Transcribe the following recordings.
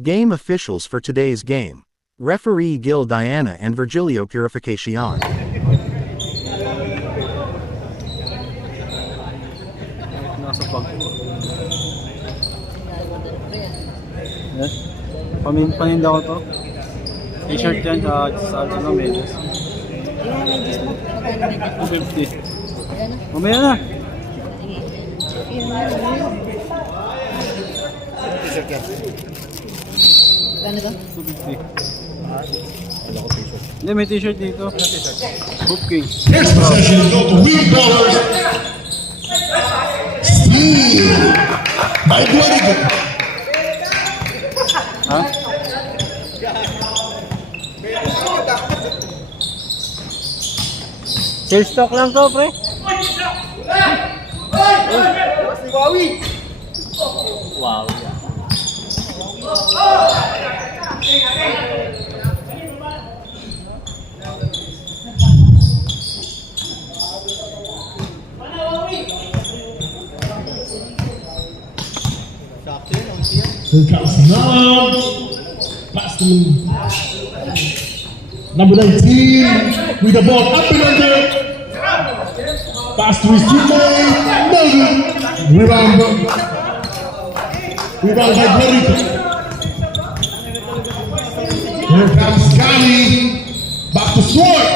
Game officials for today's game. Referee Gil Diana and Virgilio Purificacion. Nasa bag ko. Paninda ko to. T-shirt yan sa ano, medyas. Yung medyas mo, magkano medyas mo? 250. Mamaya na. T-shirt yan. Magkano to? 250. Hindi, may t-shirt dito. Hoop Kings. Next possession go to Wing Ballers. Steal by Guadico. Ha? Sales stock lang to, pre. Wow. Here comes Nam. Pass to number 19 with the ball up and under. Pass to his teammate. No good. Rebound. Rebound by Guadico. Here comes Cali. Back to score.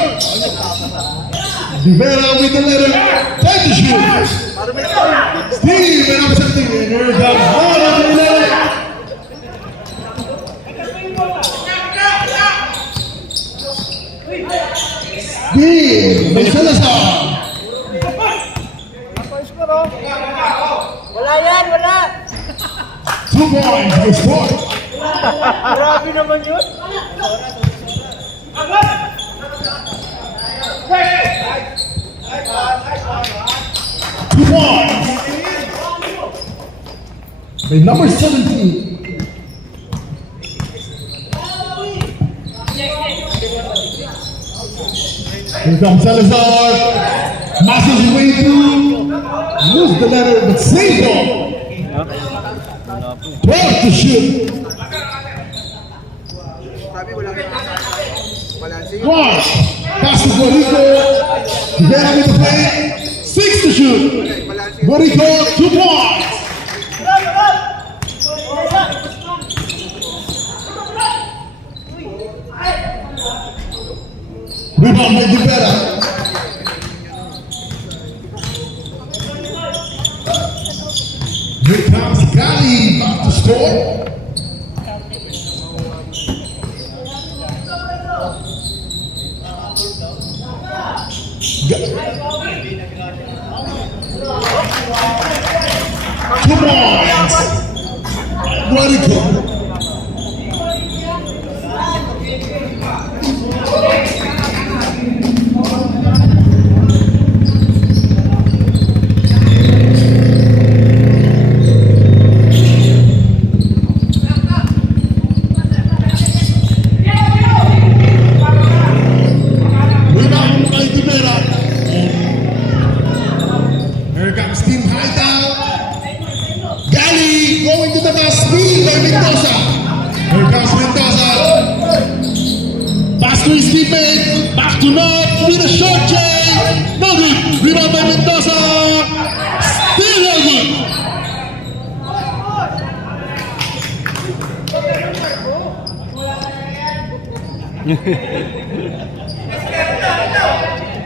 Rivera with the letter. Take the shoot. Steve and I'm something. And here comes Mara with the letter. Steve and Salazar. Wala yan, wala! 2 points to score. Grabe naman yun. Two points. By number 17. Here comes Salazar. Masses his way through. Lose the letter, but save ball. 12 to shoot. One. Pass to Guadico. Rivera with the play. 6 to shoot. Guadico, 2 points. Rebound by Rivera. Here comes Cali back to score. Two points. Guadico. Rebound by Rivera. Here comes Team Hideout. Gali going to the basket by Mendoza. Here comes Mendoza. Pass to his teammate. Back to North with a short J. No good. Rebound by Mendoza. Still no good.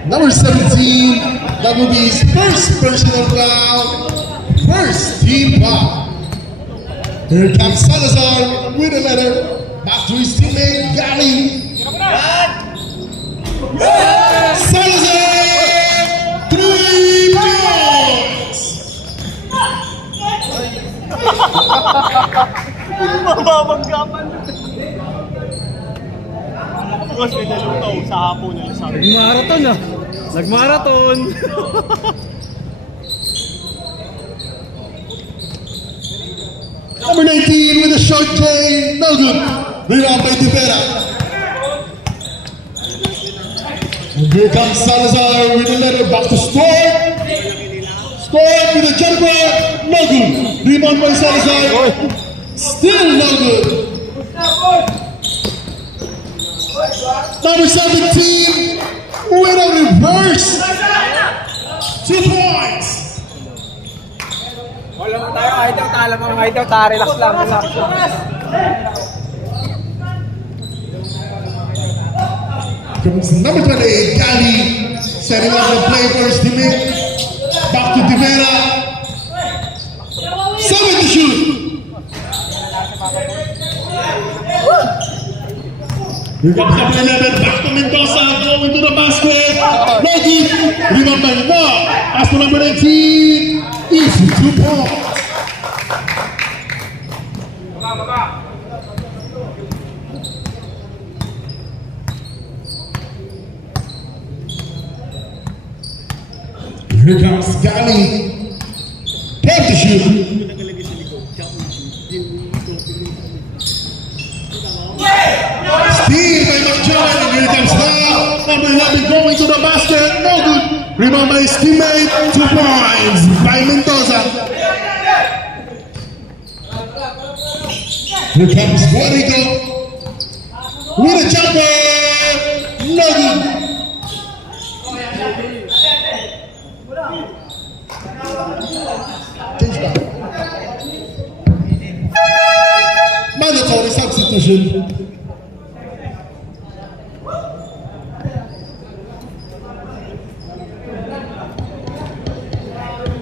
Number 17, that will be his first personal foul, first team foul. Here comes Salazar with a letter, back to his teammate, Gali. Salazar, 3 points. Mababanggapan. Boss, may nalutaw sa hapon na sabi. Nagmarathon ah. Nagmarathon. Number 19 with a short J, no good. Rebound by Rivera. And here comes Salazar with a letter back to score. Score with a jumper, no good. Rebound by Salazar. Still no good. Number 17, with a reverse. 2 points. Wala mo tayo, idol. Tala mo, idol. Relax lang. Relax. Comes number 28, Gali, setting up the play for his teammate. Back to Divera. 7 to shoot. Here comes number 11, back to Mendoza, going to the basket. Ready, remember now, pass to number 19, easy 2 points. Here comes Gali, 10 to shoot. Steal by McJohn, and here comes now. Number 11 going to the basket, no good. Rebound by his teammate, 2 points by Mendoza. Here comes Guarico with a jumper, no good. Change back. Mandatory substitution.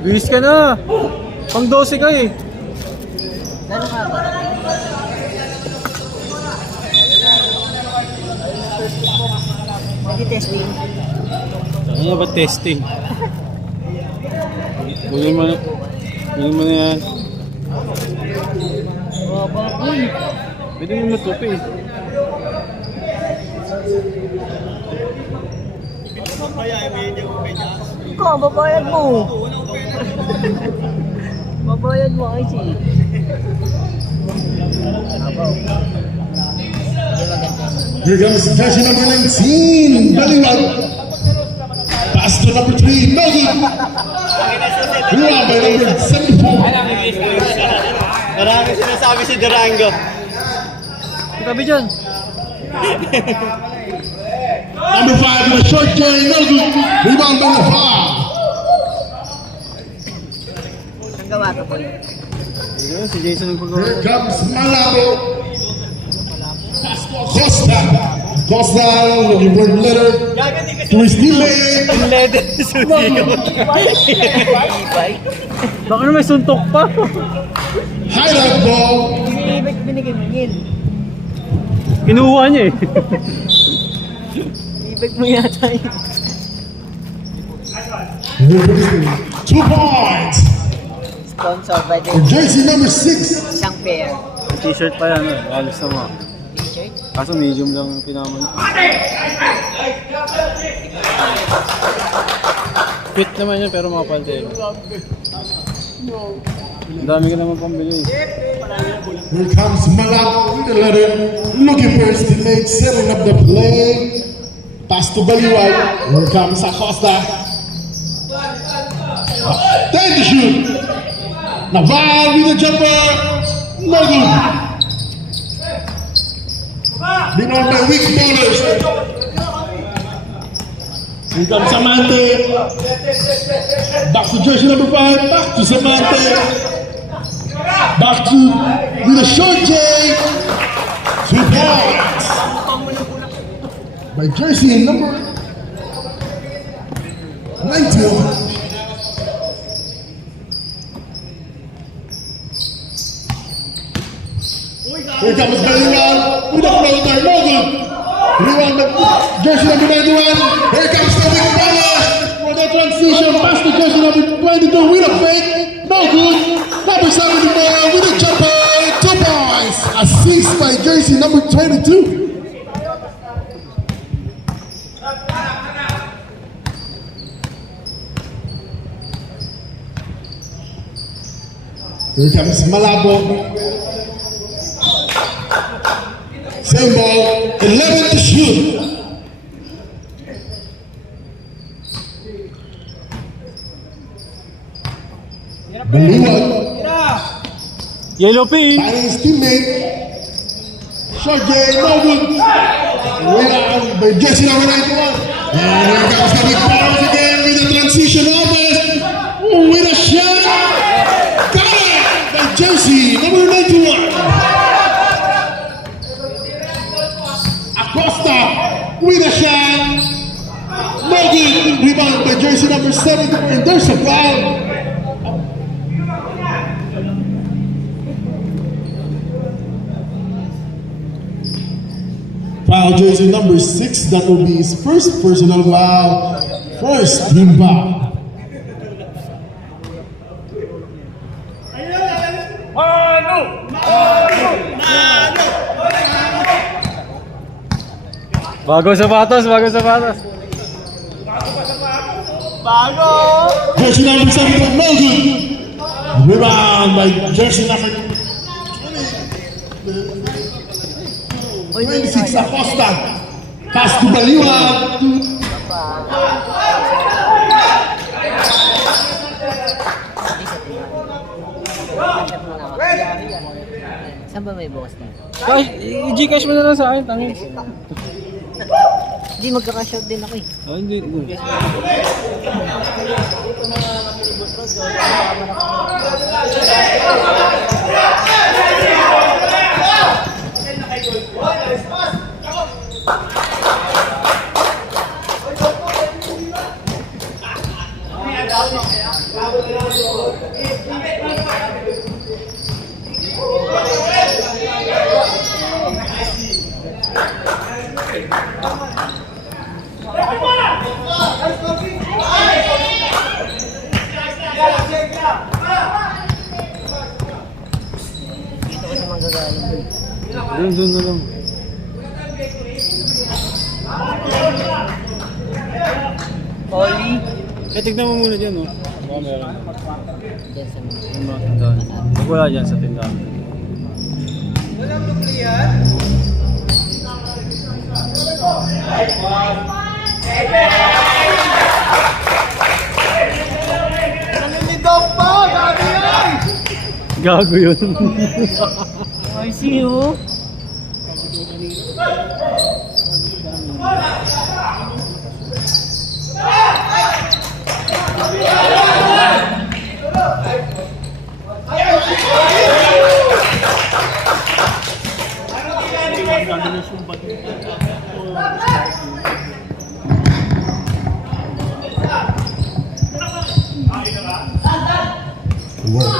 Luis ka na. Pang 12 ka eh. Gano'n ka ba? Nag-testing. Ano ba testing? Gawin mo na. Gawin mo na yan. Pwede mo matupi eh. Ikaw, babayad mo. Babayad mo kasi. Here comes jersey number 19, Baliwag. Pass to number 3, no good. Rebound by number 74. Marami sinasabi si Durango. Tabi dyan. Number 5 with a short carry, no good. Rebound by number 5. Ang gawa ko po. Si Jason ang pagawa. Here comes Malabo. Costa. Costa looking for the letter to his teammate. Leather susi. Baka na may suntok pa. Highlight ball. Ba't binigyan mo yun? Kinuha niya eh. Ibig mo yata yun. 2 points. Sponsor by For the jersey number 6. isang pair. T-shirt pa yan eh. Alis na mo. T-shirt? Kaso medium lang ang pinaman. Fit naman yun pero makapal din. Ang dami ka naman pambili. Here comes Malabo with the letter. Looking for his teammate, setting up the play. Pass to Baliwag. Here comes Acosta. 10 to shoot. Naval with a jumper. No good. Being on by weak ballers. Here comes Samante. Back to jersey number 5. Back to Samante. Back to with a short J. 2 points. By jersey number 19. Here comes Baliwag with a floater, no good. Rebound, jersey number 91. Here comes the big brother for the transition. Pass to jersey number 22 with a fake, no good. Number 74 with a jumper, 2 points. Assist by jersey number 22. Here comes Malabo. Same ball, 11 to shoot. Baliwag, Yellow pin. finding his teammate. Short game, no good. Rebound by jersey number 91. And here comes the big powers again with the transition offense. With a shot. Got it by jersey number 91. Acosta with a shot. No good. Rebound by jersey number 7. And there's a foul. Foul jersey number 6, that will be his first personal foul. First team foul. Bago sapatos, bago sapatos. Bago! Jersey number 7, no good. Rebound by jersey number 26, Acosta. Pass to Baliwa. Saan ba may bukas dito? Ay, i-Gcash mo na lang sa akin, tangin. Hindi, magkaka-shout din ako eh. Oh, hindi. Dito kasi manggagaling. Doon na lang. Oli. Eh, tignan mo muna dyan, oh. Baka meron. Diyan sa mga. Yung mga tindahan. Pag wala dyan sa tindahan. Gago yun. I see you.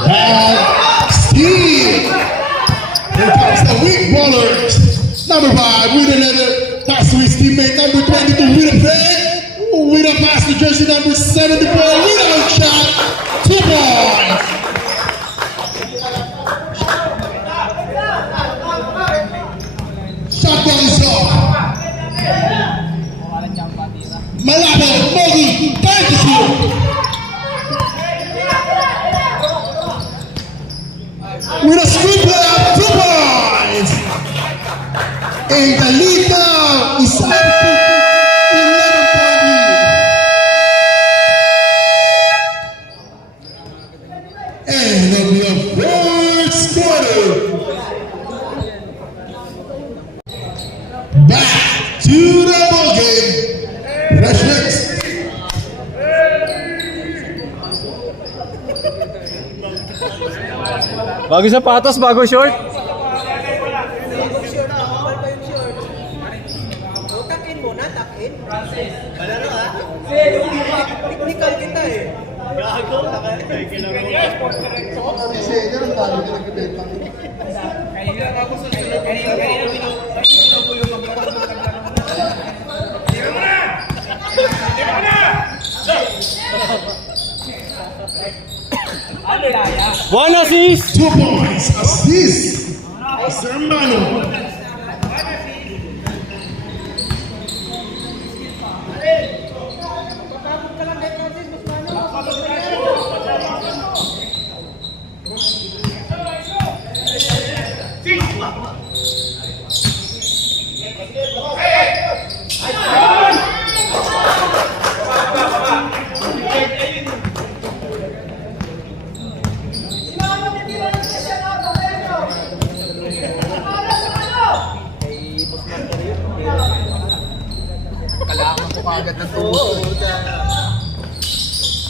Bad steal. Here comes the weak ballers. Number 5 with another pass to his teammate. Number 22 with a play. With a pass to jersey number 74. With a shot. 2 points. Shot ball is off. Malabo, Mogu, time to shoot. With a sweep layup, 2 points. And the lead now is up to 11-point lead. End of the first quarter. Back to the ball game. Fresh next. Bago sapatos, bago short. Takin mo na, takin. Ano ha? Technical kita eh. Gago. One assist. 2 points. Assist. Sermano.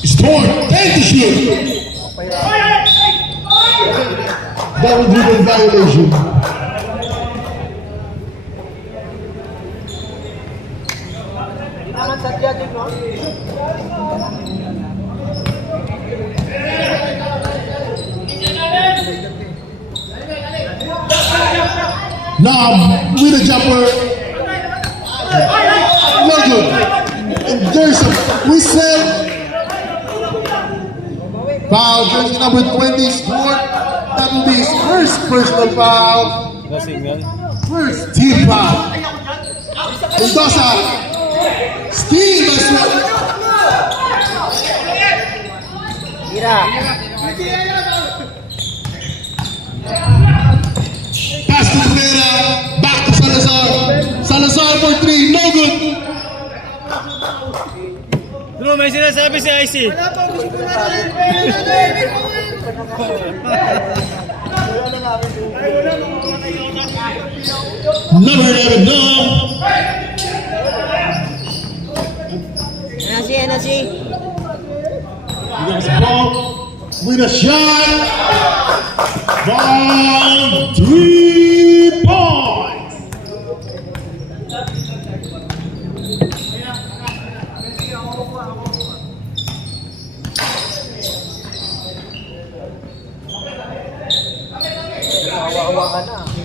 Storm, 10 to shoot. Double dribble violation. Naman sadya din, no? Now, with a jumper. No good. And there's a whistle. Foul, jersey number 20, Sport. That will be his first personal foul. First team foul. Mendoza. Steve as well. Pass to Rivera. Back to Salazar. Salazar for 3. No good. Bro, may sinasabi si IC. Number 11 now. Energy. He gets the ball with a shot. Ball, 3 points.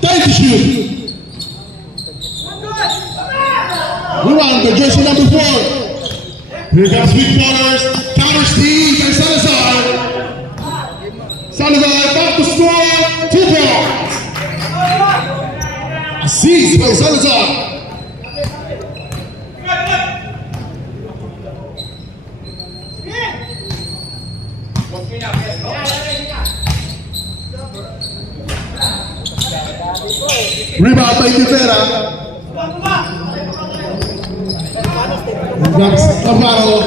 Time to shoot. Rebound by jersey number 4. Here comes Big Ballers. Counter Steve and Salazar. Salazar back to score. 2 points. Assist by Salazar. Rebound by Rivera. Navarro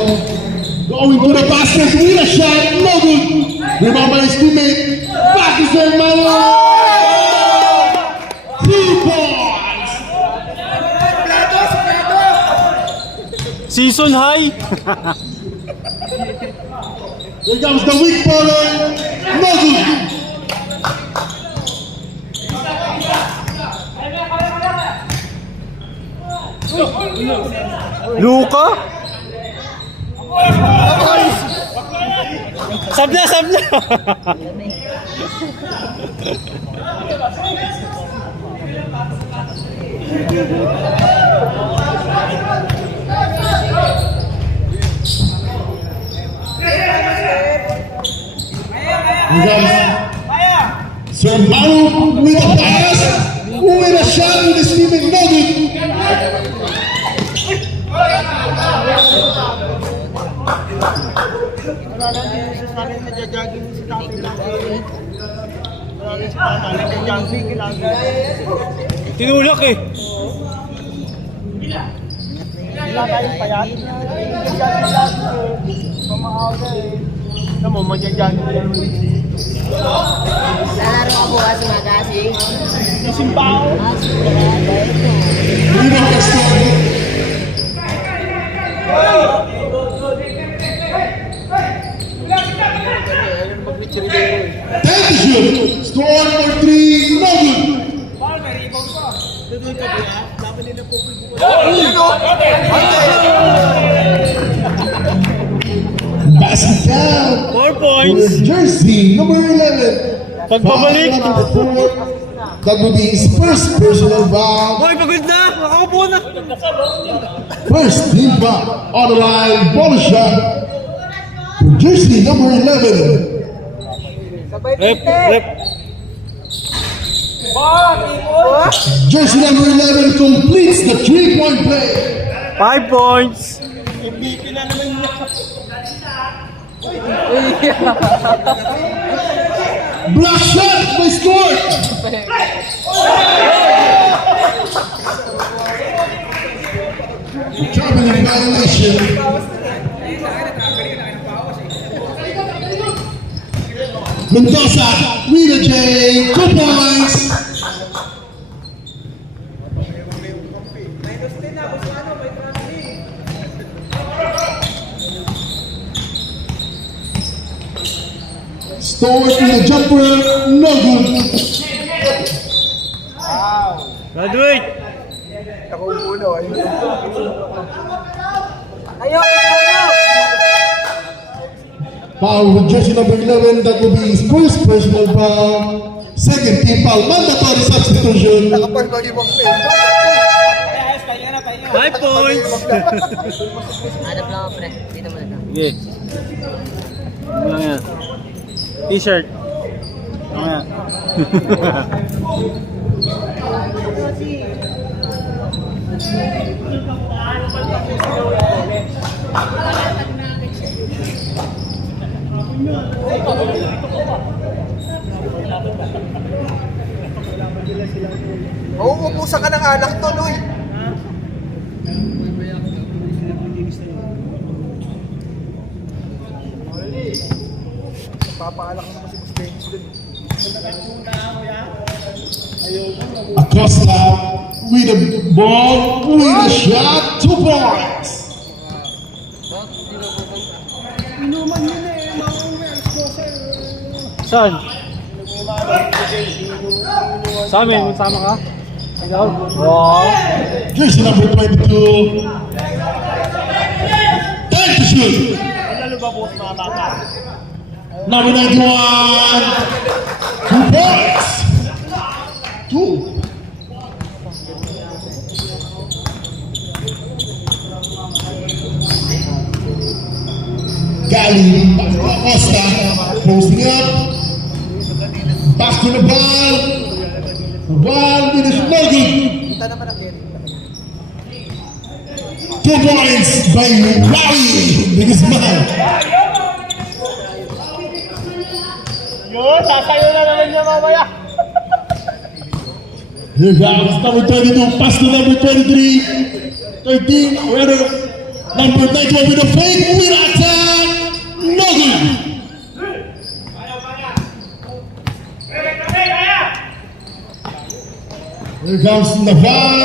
going to the basket with a shot, no good. Rebound by his teammate. Back to Sermano. 2 points. Season high. Here comes the weak baller. No good. Luka? Sabla! Sermano with a pass. With a shot with his teammate. No good. Tinulak eh. Wala tayong payat. Pamaaga eh. Ito mo, magja-jogging. Lalaro ka bukas magasing. Isimbao. Rebound by Storm. Time to shoot. Storm for 3. No good. Basket down. 4 points. With jersey number 11. Pagbabalik. Foul number 4. That will be his first personal foul. Hoy, pagod na! Makaupo na! First team foul on the line. Ball shot. For jersey number 11. Rep. Jersey number 11 completes the 3-point play. 5 points. Block shot by Stewart. Traveling violation. Mendoza, Rita J, 2 points. Stored in the jumper, no good. Graduate! Foul with jersey number 11, that will be his first personal foul. Second team foul, mandatory substitution. 5 points! Hanap lang ako, pre. Dito mo na ito. Sige. Ano lang yan? T-shirt. Ano yan? Uubusan ka ng alak to, Loy. Papaalak naman si Boss Dennis dun. Acosta with the ball, with a shot, 2 points. Saan? Sa amin, sama ka? Ikaw? Wow! Jersey number 22. Time to shoot. Lalo ba bukas mga bata? Number 91. 2 points. 2. Gali, Acosta, posting up. Back to the ball. The ball with a smoking. Kita naman ang Derek. 2 points by Rawi. Biggest man. Yun, sasayo na naman niya mamaya. Here comes number 22, pass to number 23. 13, rather, number 91 with a fake, with attack. No good. Here comes Naval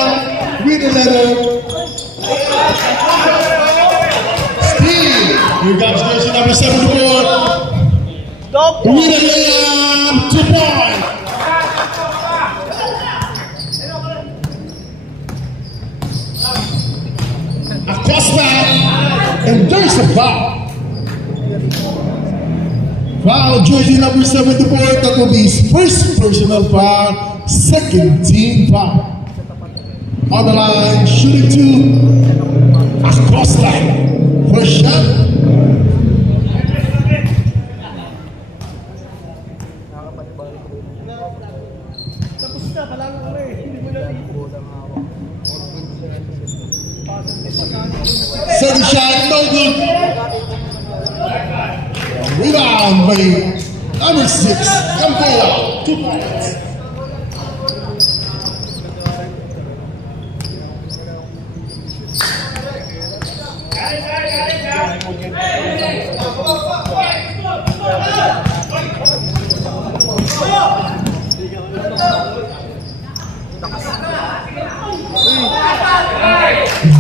with a letter. Steve. Here comes jersey number 74. Stop! With a layup, 2 points. Acosta, and there's a foul. Foul, jersey number 74, that will be his first personal foul, second team foul. On the line, shooting 2, Acosta, first shot. Second shot, no good. Rebound by number 6, Gamboa, 2 points.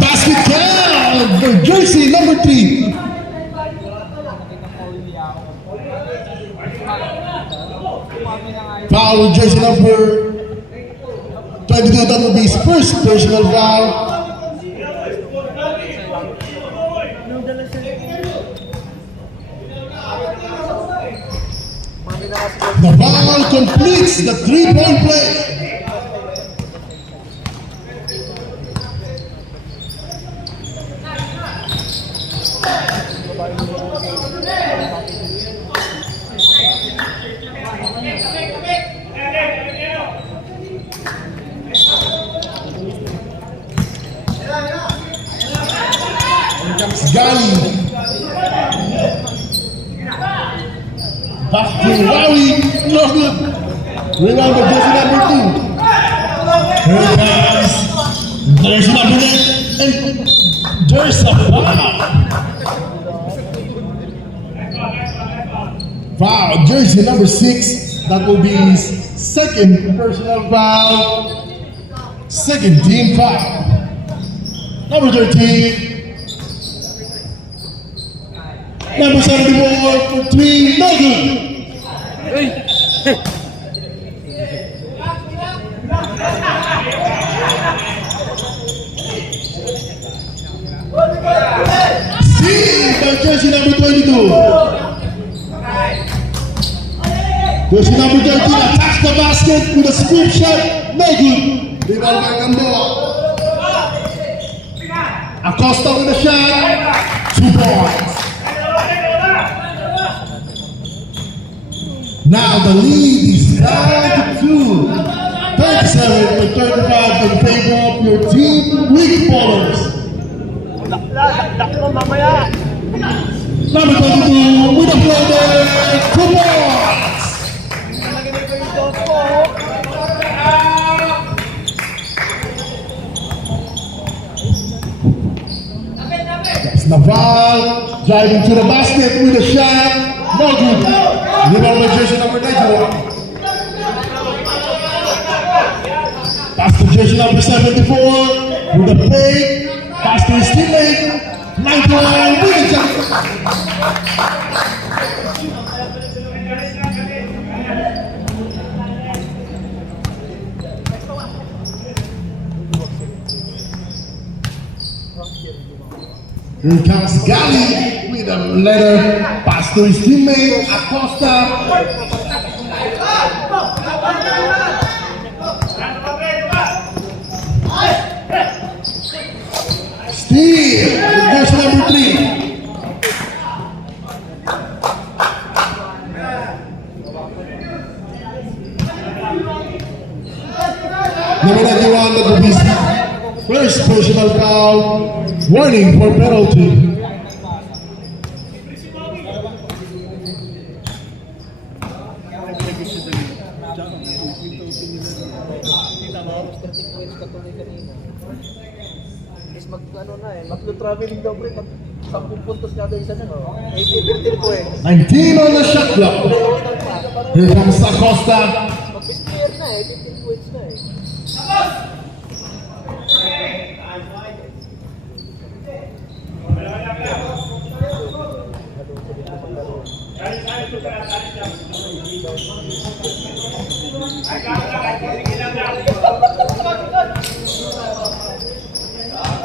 Basket count for jersey number 3. Foul with jersey number 22, that will be his first personal foul. The foul completes the 3-point play. Here comes Gali. Back to Rawi. No good. Rebound by jersey number 2. Here comes jersey number 9. And there's a foul. Foul, jersey number 6. That will be his second personal foul. Second team foul. Number 13. Number 74 for 3, no good. Steve by jersey number 22. Jersey number 13 attacks the basket with a scoop shot. No good. Rebound by Gamboa. Acosta with a shot. 2 points. Now the lead is down to 2. 37 to 35 in favor of your team weak ballers. Dak mo mamaya. Number 22 with a floater. 2 points. Nalagay ko yung dot ko. That's Naval driving to the basket with a shot. No good. Rebound by jersey number 91. Pass to jersey number 74 with a fake. Pass to his teammate. 91 with a jump. Here comes Gali with a letter. Pass to his teammate Acosta. Steve, there's number 3. Number 91, that will be first personal foul. Warning for penalty. Mag-traveling daw pre, 10 puntos kada isa na. 80-15 po eh. 19 on the shot clock. Here comes Acosta. Mag-clear na eh, 15 points na eh.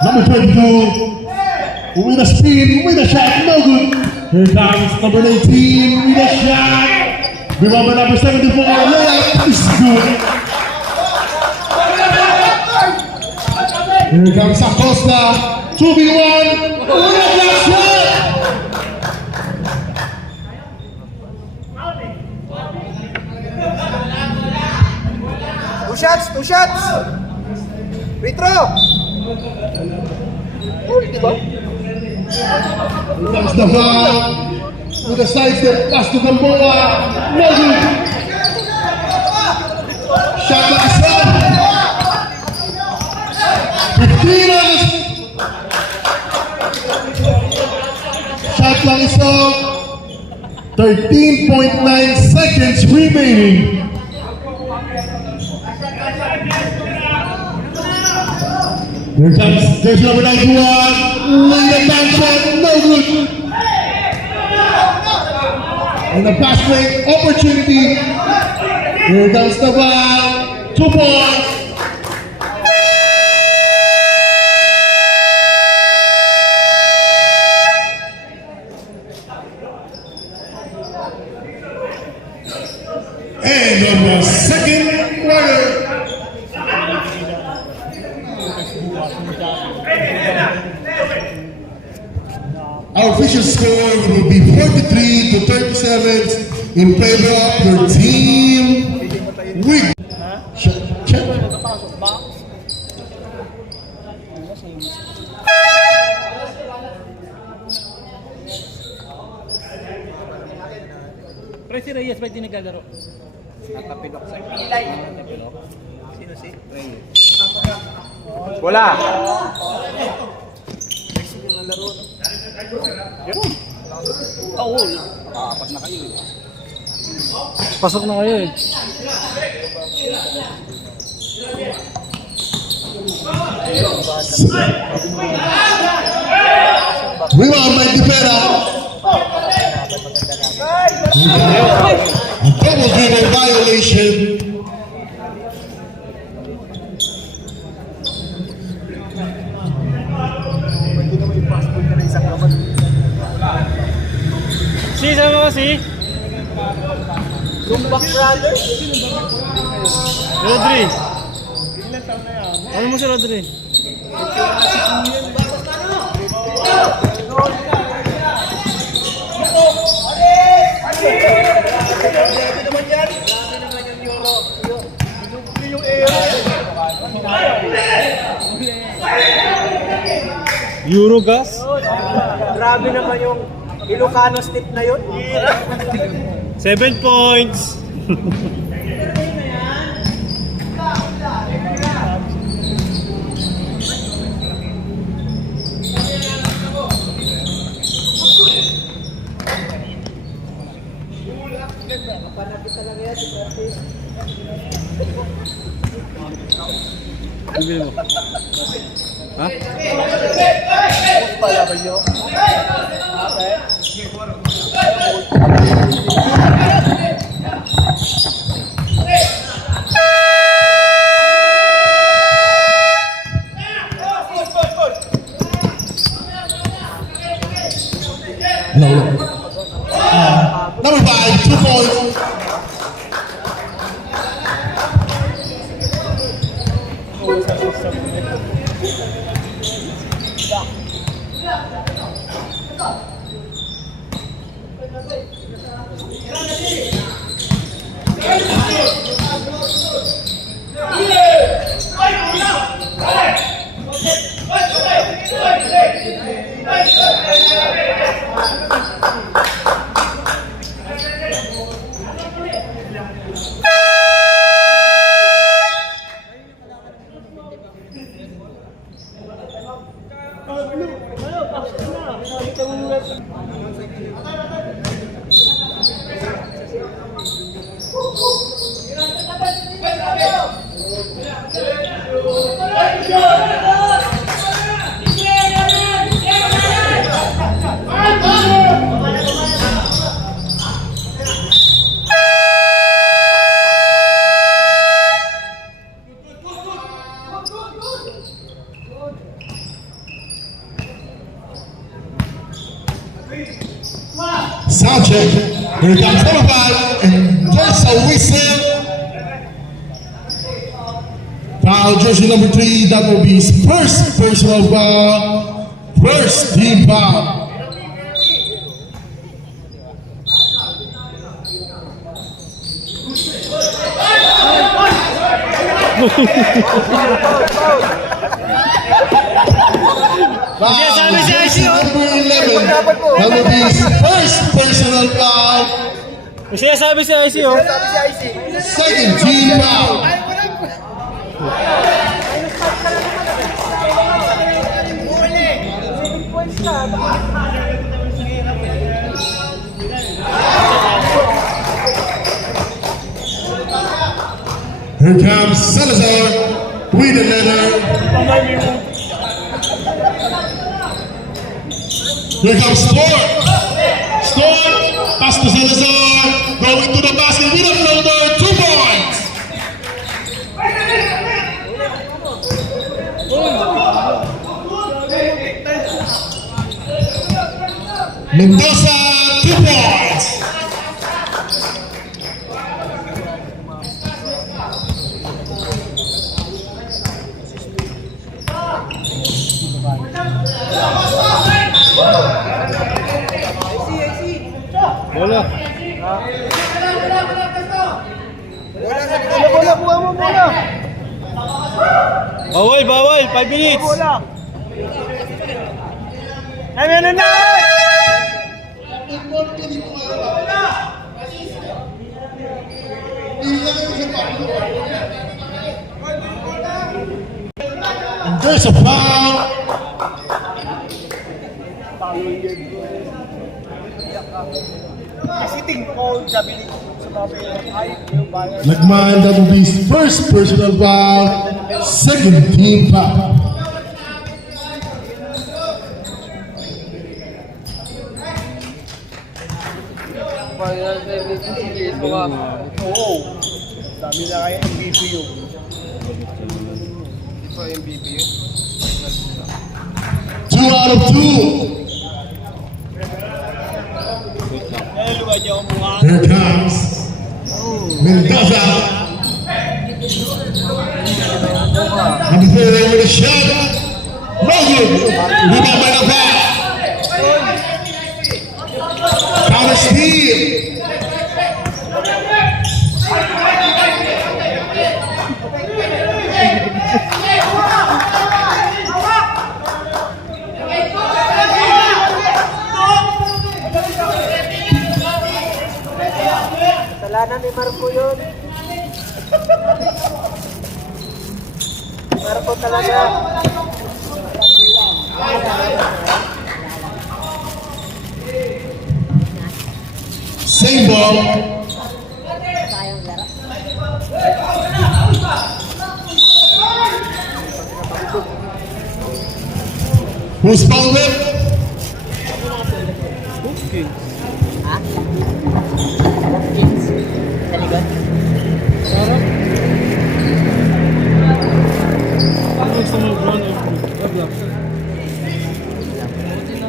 Number 22 with a spin, with a shot, no good. Here comes number 18 with a shot. Remember number 74, layup is good. Here comes Acosta, 2v1, with a shot. Two shots! Free throw! Diba? Here comes Naval with a side step pass to Gamboa, no good. Shot like a shot. 15 on the shot clock is up. 13.9 seconds remaining. Here comes jersey number 91 with a back shot, no good. And a pass play opportunity. Here comes Naval, 2 points. End of the second quarter. Our official score will be 43 to 37 in favor of your team. Weak. Check. Pre, si Reyes ba't di naglalaro? Nakapilok sa Sino si? Reyes. Wala! Oo. Pasok na kayo eh. Rebound by Tipera. A double dribble by Lumbak Brothers. Rodri. Ano mo si Rodri? Grabe naman yan. Grabe naman yung Euro. Yung Euro. Eurogas? Grabe naman yung Ilocano step na yun. 7 points. Panapit talaga yan si Francis. Bibili mo. Ha? Palaban nyo. No. Number 5, 2 points. Sound check. Here comes number 5, and there's a whistle. Foul jersey number 3, that will be his first personal foul. First team foul. Sabi si Icy, oh. Number 11, that will be his first personal foul. Kasi sabi si IC, oh. Sabi si IC. Second team foul. Here comes Salazar with the letter. Here comes Storm. Storm, pass to Salazar, going to the basket with a floater, 2 points. Mendoza, 2 points. Bola. Bola, buha mo bola. Bawal, bawal. 5 minutes. Bola. Ay, meron na! And there's a foul. Sitting cold, sabi ni ay, yung bayan. Lagman, that will be his first personal foul. Second team foul. Oo. Sabi na kayo MVP yun. MVP yun. 2 out of 2. Eh, luwa niya ang mukha. Here comes Mendoza. Number 4 with a shot. No good. Rebound by Navarre. Counter steal. Kasalanan ni Marco yun. Marco talaga. Same ball. Who's fouled it? Ha? Hopkins. Sa likod. Sarap. Ano gusto mo brown o black?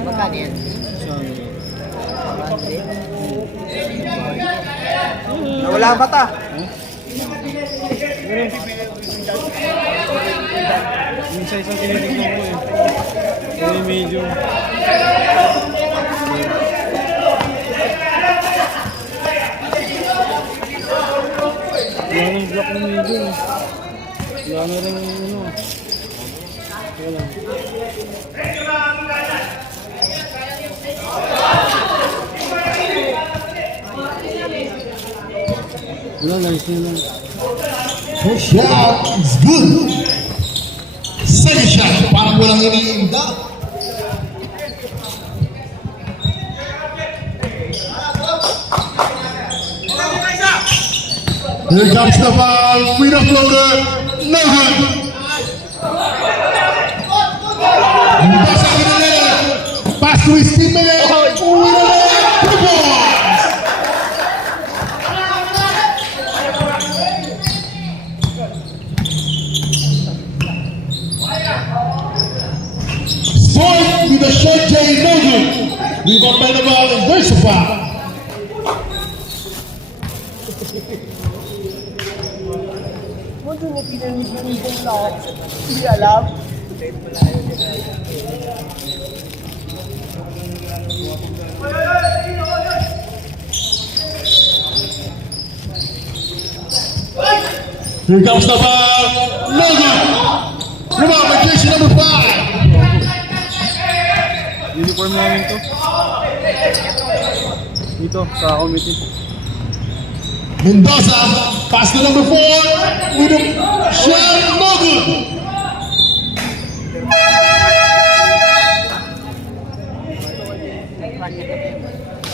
Magkano yan? Nawala ba ta? Yung sa isang tinitignan ko eh. Yung medium. Wala nang block ng medium. Wala na rin ano. Wala. Wala, nice na lang. First shot is good. Second shot, parang walang iniinda. Here comes the ball, with a floater, no good. Mendoza with a letter, pass to his teammate, with a letter, 2 points. Point with a short J, no good. Rebound by the ball, and there's a foul. Mo doon na pinaniginigan lahat. Hindi alam. Here comes the ball, no good. Rebound by jersey number 5. Uniform namin to. Dito, sa committee. Mendoza, pass to number 4, with a shot, no good.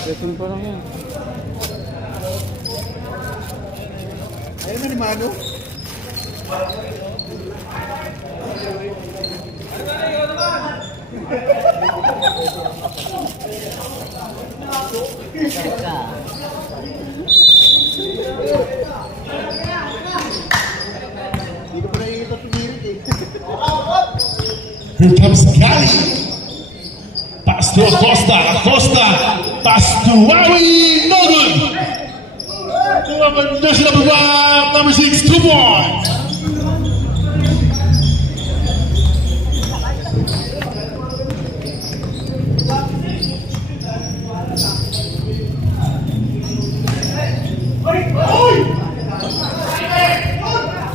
Settle pa lang yan. Ayun na ni Mano. Here comes Cali. Pass to Acosta. Acosta. Pass to Wawi. No good. Jersey number 5, number 6, 2 points.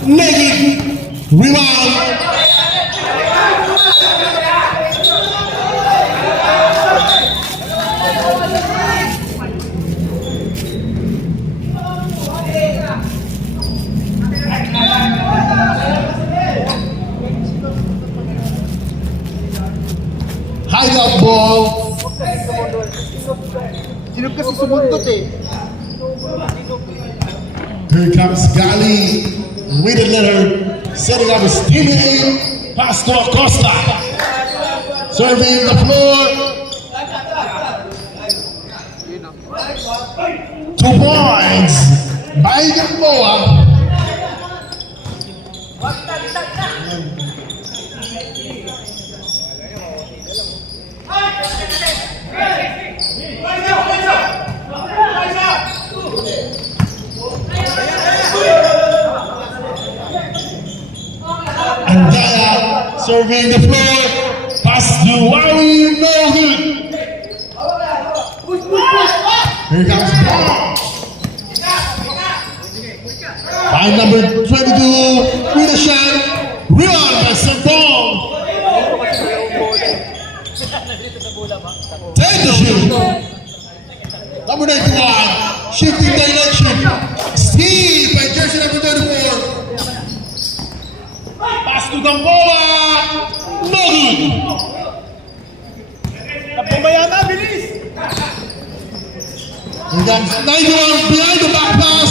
Negative. Rebound. High up ball. Sino kasi sumundot eh. Here comes Gali with a letter, setting up his teammate. Pass to Acosta. Serving the floor. 2 points by Gamboa. Serving the floor. Pass to Wally. No good. Here comes Bong. By number 22 with a shot. Rebound by Sampong. Take the shoot. Number 91. Shifting direction. Steve by jersey number 34. Pass to Gamboa. No good. Napumaya na, bilis! Here comes 91 behind the back pass.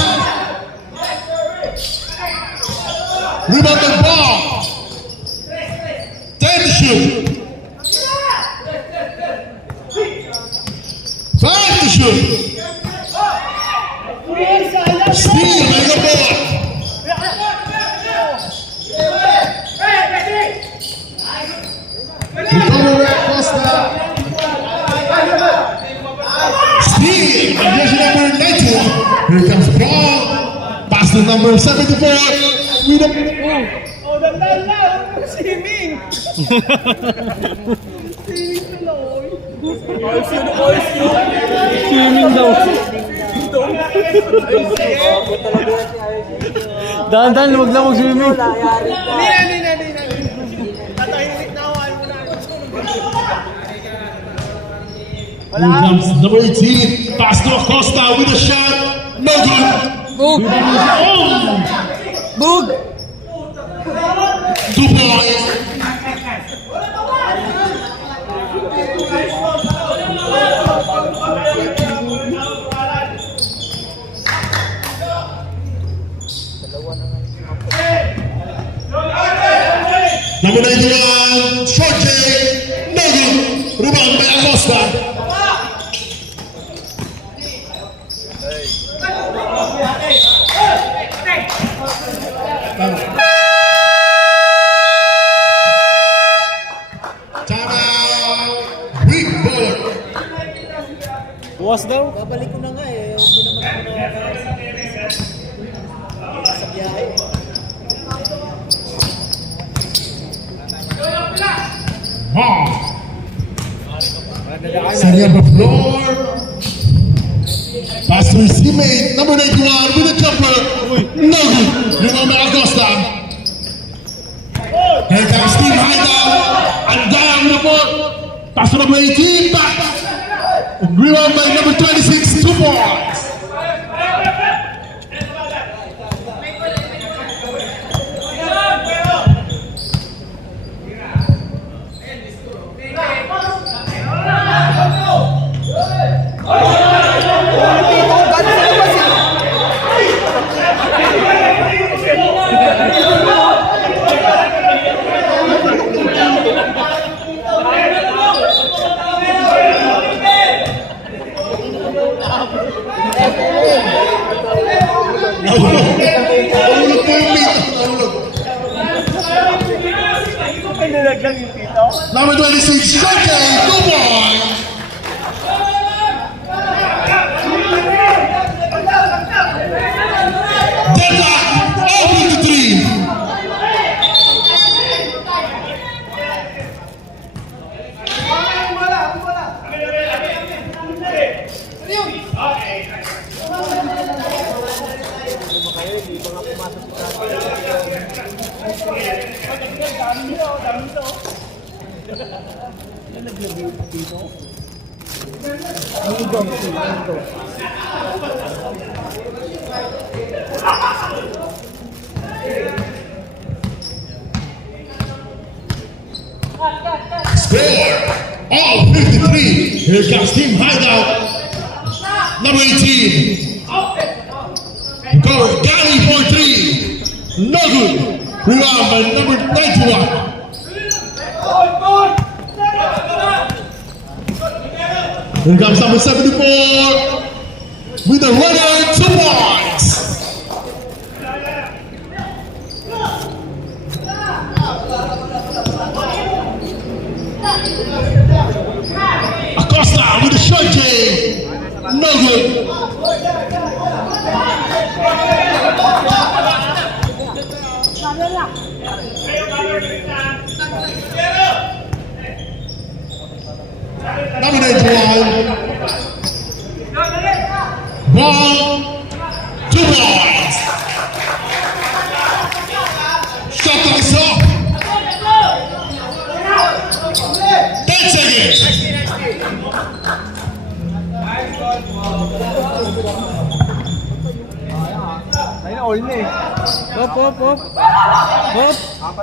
Rebound the ball. Take the shoot. Five to shoot. Steal by Gamboa. Recovery Costa. Steal by jersey number 91. Here comes Ball. Pass to number 74. With a Oh, dandan lang! Swimming! Swimming daw. Dandan, huwag lang mag-swimming. Nina. Tatahilit na ako. Here comes number 18. Pass to Acosta with a shot. No good. Boog! Boog! 2 points. Number 91, short J, no good. Rebound by Acosta. Timeout. Weak ball. Buwas daw? Babalik ko na nga eh. Hindi naman ako sa biyahe. Setting up the floor. Pass to his teammate, number 91 with a jumper. No good. Rebound by Acosta. Here comes Steve Hideout. And down the board. Pass to number 18. Back. And rebound by number 26. 2 points. Nilagyan yung pito. Number 26, Jorge, 2 points. Deadlock, over to 3. Score, all 53. Here comes Team Hideout. Number 18. Cover, Gary for 3. No good. Rebound by number 91. Here comes number 74 with a runner, 2 points. Acosta with a short J, no good. Ball, 2 points. Shot clock is off. 10 seconds. Ayun na, all na eh. Hop, hop, hop. Hop.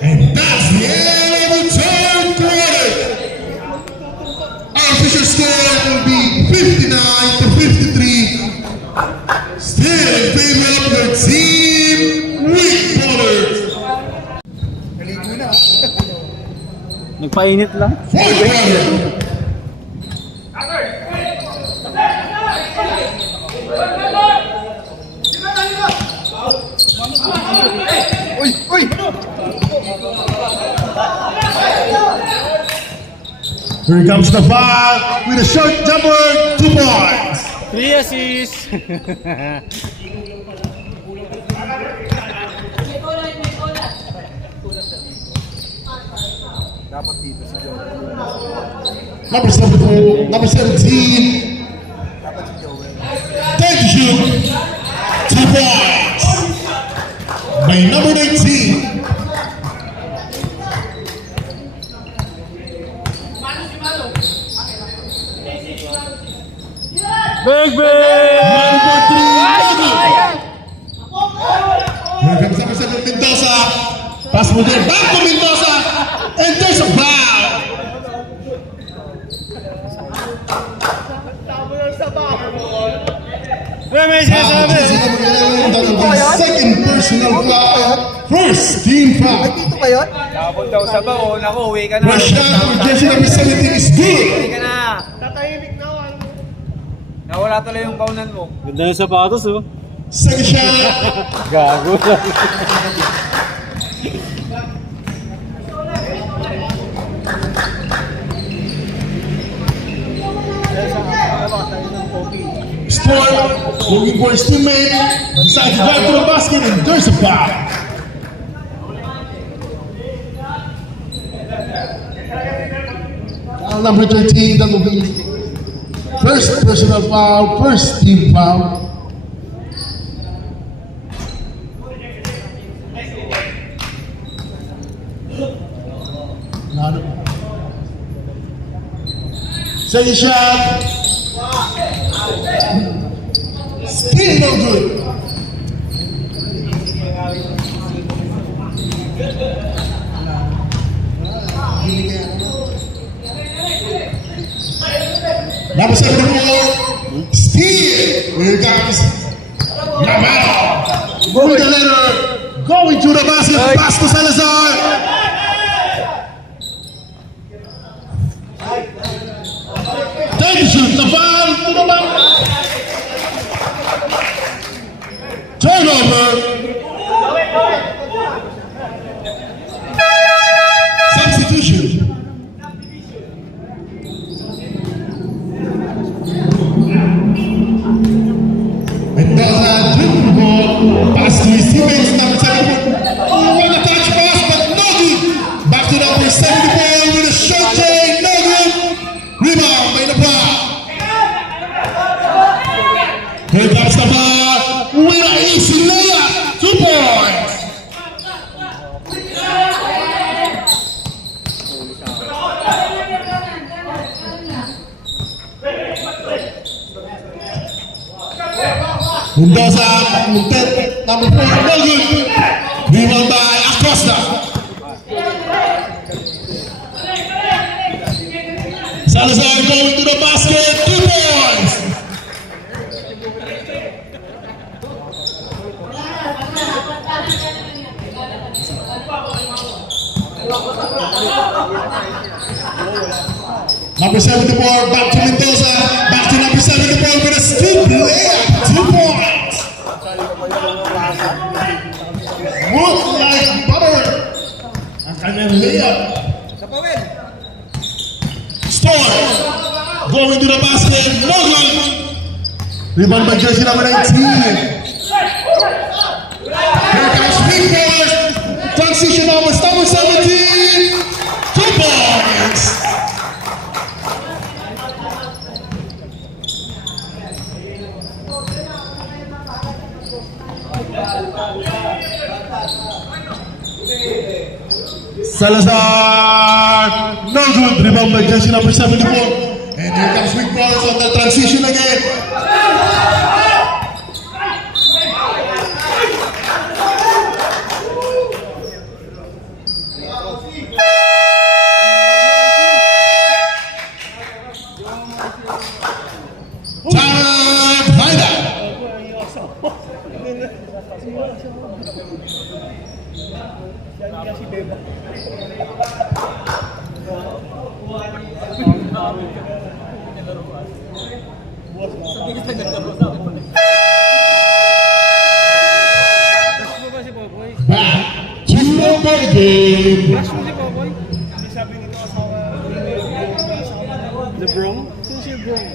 And that's the end of the third quarter. Our official score will be 59-53. Still in favor of the team Weak Ballers. Nagpainit lang. Fourth quarter. Uy! Uy! Here comes the foul with a short jumper, 2 points. 3 assists! Number 17, number 17. Thank you, 2 points. By number 19. Big Number 3, Here comes number 7, Mendoza. Pass mo din, back to Mendoza. And there's a foul. May sinasabi! That will be second personal foul. First team foul. Dito ba yun? Tapon daw sa bao, naku, uwi ka na. Rush shot for jersey number 17 is good. Uwi ka na. Nawala tuloy yung baunan mo. Ganda ng sapatos oh. Second shot. Gago. Stewart looking for his teammate. Decides to drive to the basket and there's a foul. Foul number 13, that will be first personal foul, first team foul. Second shot. Still no good. Number 74, still, here comes Navarro. With the letter, going to the basket, pass to Salazar. Take the shoot, the ball to the back. Turnover. Substitution. Mendoza dribble the ball, pass to his teammates, number 74. Oh, what a touch pass, but no good. Back to number 74 with a short chain, no good. Rebound by the ball. Here comes the ball with an easy layup, 2 points. Mendoza, number 4, no good. Rebound by Acosta. Salazar going to the basket, 2 points. Number 74, back to Mendoza. Back to number 74 with a scoop layup, 2 points. Look like butter. Ang kanyang layup. Sa Pawel. going to the basket. No good. Rebound by jersey number 19. Here comes Nicholas. Transition over number 17. 2 points. Salazar. No good. Rebound by jersey number 74. And here comes Rick Brothers on the transition again. Time, find out. Back to the game. The Brom? Sino si Brom?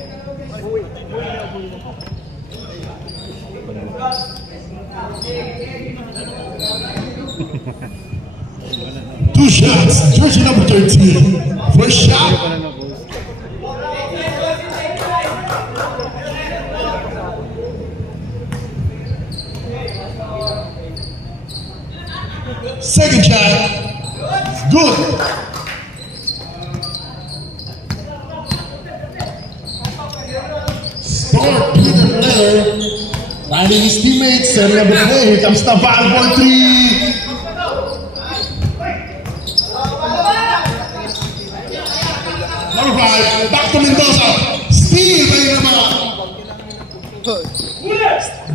Two shots. Jersey number 13. First shot. Second shot. Good. Start Peter Blair. Finding his teammates. Setting up the play. Here comes Navarro for 3. Number 5. Back to Mendoza. Steal by Navarro.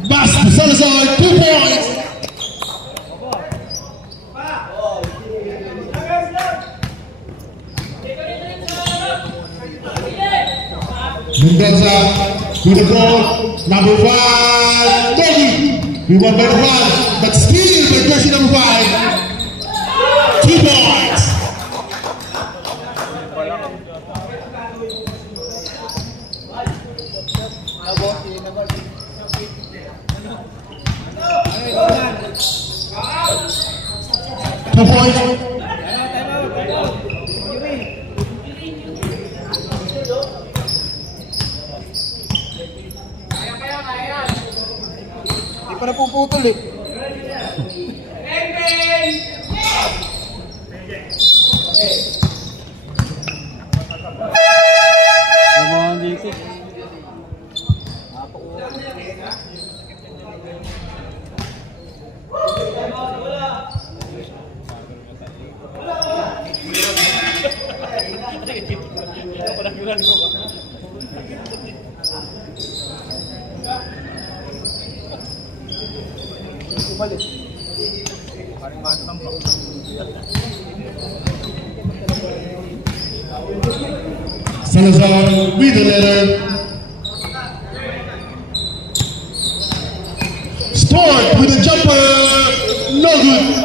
Pass to Salazar. 2 points. Mendoza to the goal, number 5, Doggy. We won by 1, but still by jersey number 5. 2 points. Hindi pa napuputol eh. Samahan dito. Salazar with the letter. Start with a jumper. No good.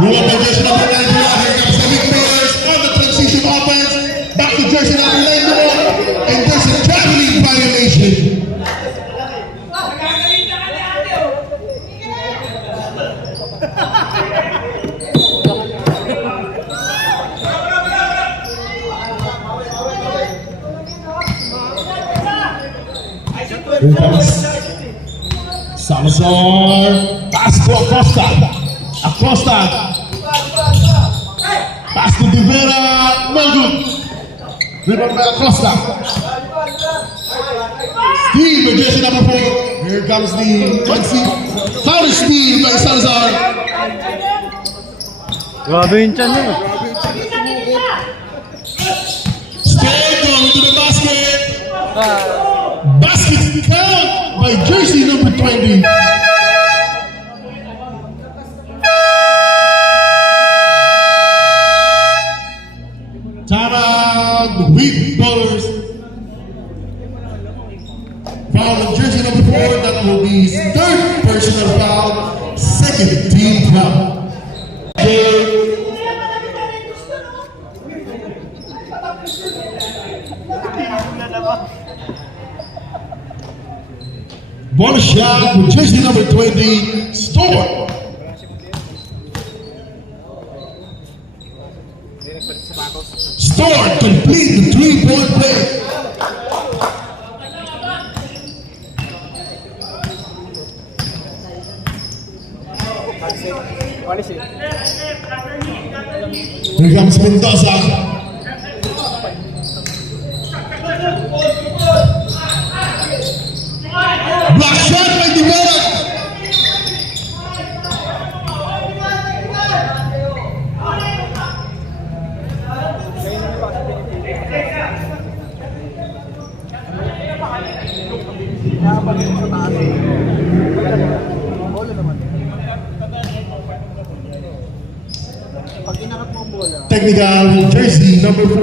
We want by jersey number 91. Here comes the big players on the transition offense. Back to jersey number 91. And there's a traveling violation. Here comes Salazar. Pass to Acosta. Acosta. Pass to De Vera. No good. Rebound by Acosta. Steve by jersey number 4. Here comes the counter steal by Salazar. Grabe yung tiyan yun. Stay going to the basket. Basket count by jersey number 20. Timeout, the weak bowlers. Foul on jersey number 4, that will be his third personal foul, second team foul. One shot with jersey number 20, Storm. Storm complete the 3-point play. Walis eh. Here comes Mendoza. Block shot by Divera. Technical jersey number 4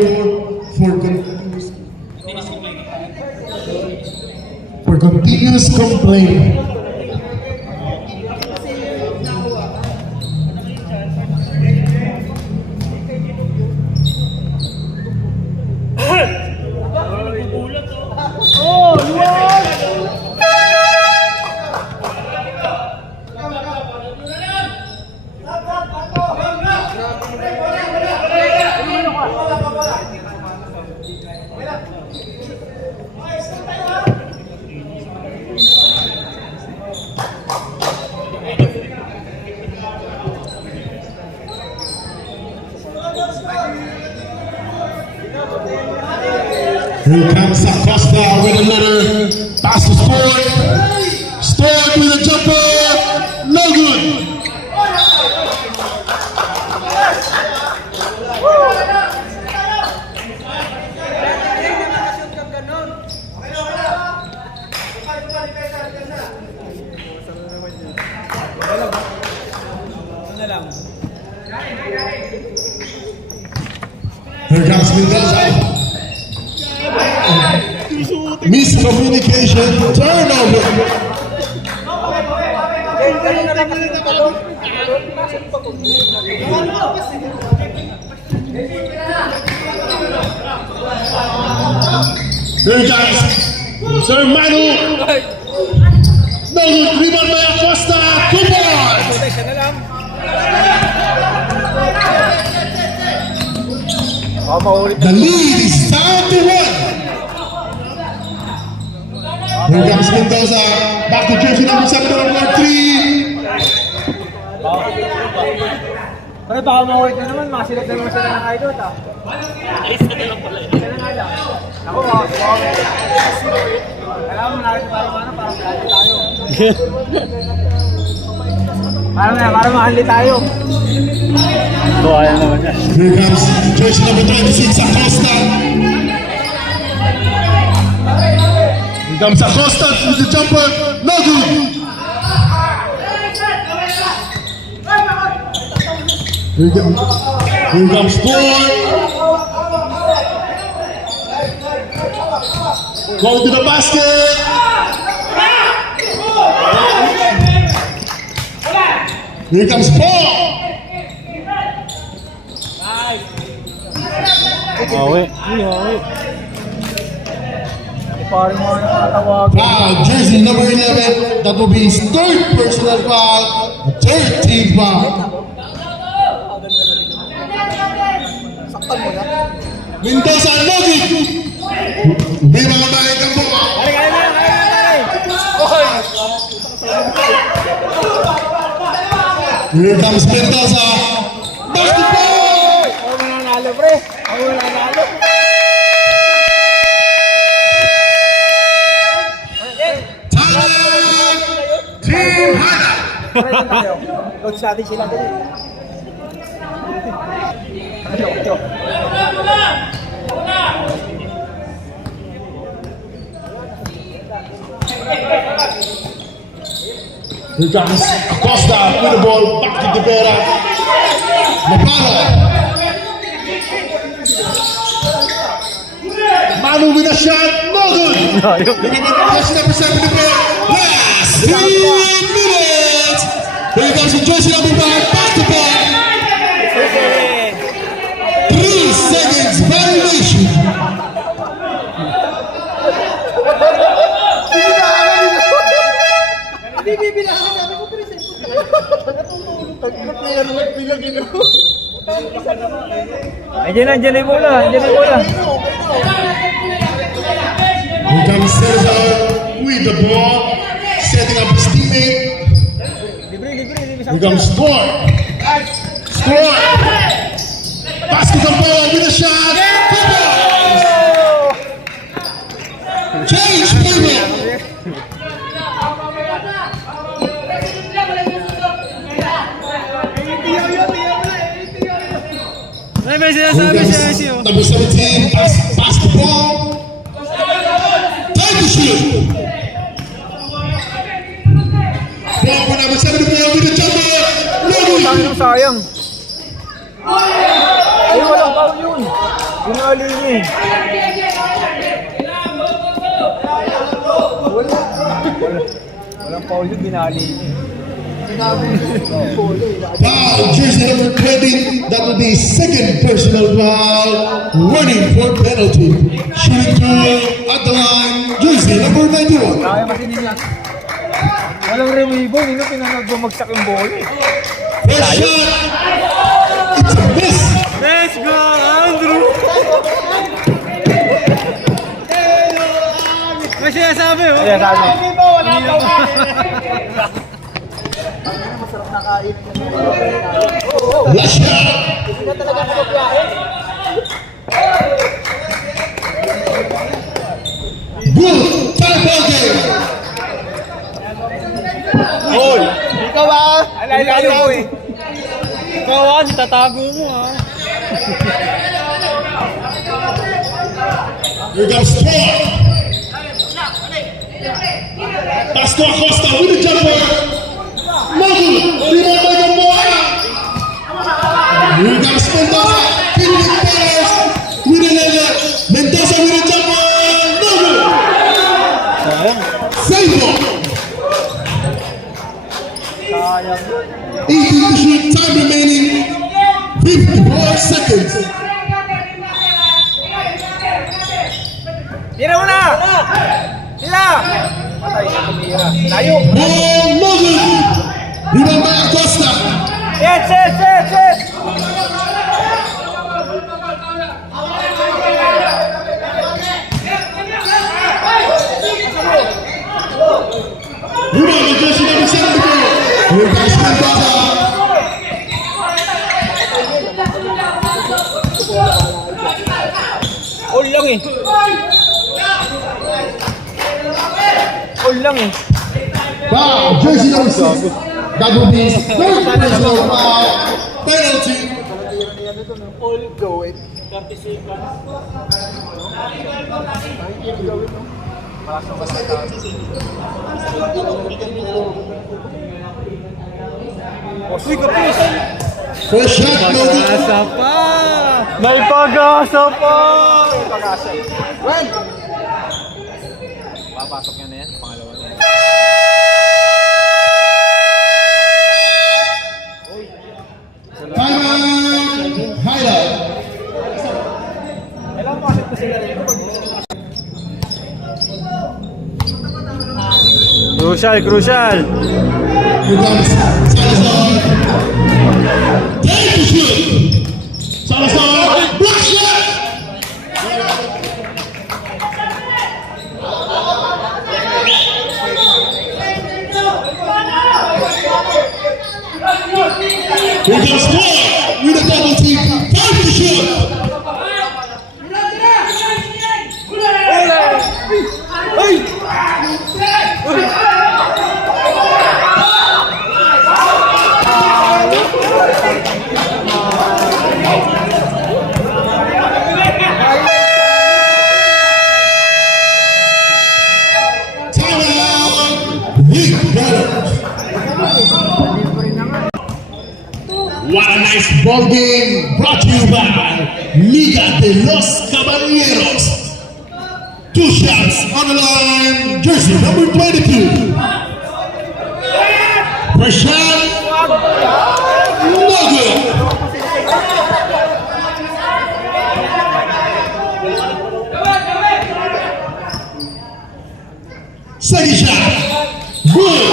for continuous complaint. Here comes Acosta with another pass to Stewart. Stewart with a jumper, no good. Ano na lang. Here comes Mendoza. Miscommunication, turnover. Here he comes. Sir Manu. No good. Rebound by Acosta. 2 points. Isa na lang. Maulit The lead is down to 1. Here comes Mendoza. Back to jersey number 7, number 3. Pero baka maulit na naman, masilat na naman sila ng idol ah. Isa na lang pala yun. Isa na lang. Ako, kailangan mo natin parang mahali tayo. Parang mahali tayo. Ito, ayaw naman yan. Here comes jersey number 26, Acosta. Here comes Acosta with the jumper, no good. Here comes Ford. Going to the basket. Here comes Paul. Parang mga nakatawag. Foul, jersey number 11. That will be his 3rd personal foul, a 3rd team foul. Mendoza, no good. May mga balik ang buka. Here comes Mendoza. Basketball! Ako mananalo, pre. Ako mananalo. Time! Team Hana! Pre, tayo. Coach natin sila dali. Ito. Here comes Acosta with the ball, back to Divera. Napala. Manu with a shot, no good. Jersey number 7 to play. Last 3 minutes. Here comes the jersey number 5, back to back. 3 seconds violation. bilang ka, sabi ko, present ko. Andiyan na yung bola. Andiyan na yung bola. Here comes Cesar with the ball, setting up his teammate. Here comes Score. Score. Basket the ball with a shot. Change pivot. Ay, may Here sinasabi comes siya. number 17. Pass the ball. Time to shoot. Ball for number 7 the ball with a jumper. No good. Sayang. Ay, walang foul yun. Binali niya eh. Walang foul yun, binali niya. Foul, jersey number 20. That will be second personal foul. Running for penalty. Shooting through at the line. Jersey number 91. Kaya kasi nila. Walang remibo, nino pinanag-bumagsak yung bola eh. First shot. It's a miss. Let's go, Andrew! May sinasabi, oh. Ayan, sabi. Last shot. Good. Time ball game. Ikaw ah! Alay mo eh. Ikaw tatago mo ah. Here comes Score. Pass to Acosta with the jumper. Mogul. Rebound by Gamboa. Here comes Mendoza. Killing players with a level. Mendoza with a jumper. No good. Save ball. 18 to shoot. Time remaining. 54 seconds. Tira mo na! Tira! Patay na tumira. Tayo! Ball Mogul. Rebound by Acosta. Set! Rebound by jersey number 74. Here comes Mendoza. All lang eh. All lang eh. Foul, jersey number 6. That will be third personal foul. Penalty. Uy, kapis! First shot, no good. Pag-asa pa! May pag-asa pa! May pag-asa. When? Papasok niya na yan, pangalawa na yan. Timeout. Highlight. Kailangan mo kasi ito sila rin. Crucial! Here comes Salazar. Time to shoot. Salazar, block shot. Here comes Score with a double team. Time to shoot. What a nice ball game brought to you by Liga de los Caballeros. 2 shots on the line, jersey number 22. First shot, no good. Second shot, good.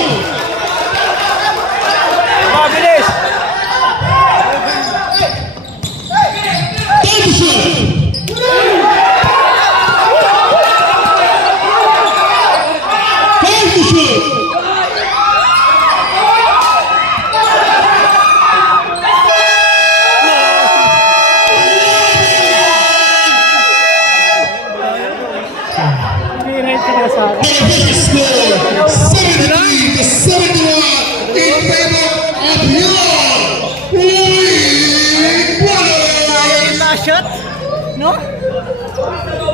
No?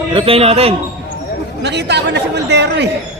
Reply natin. Nakita ko na si Moldero eh.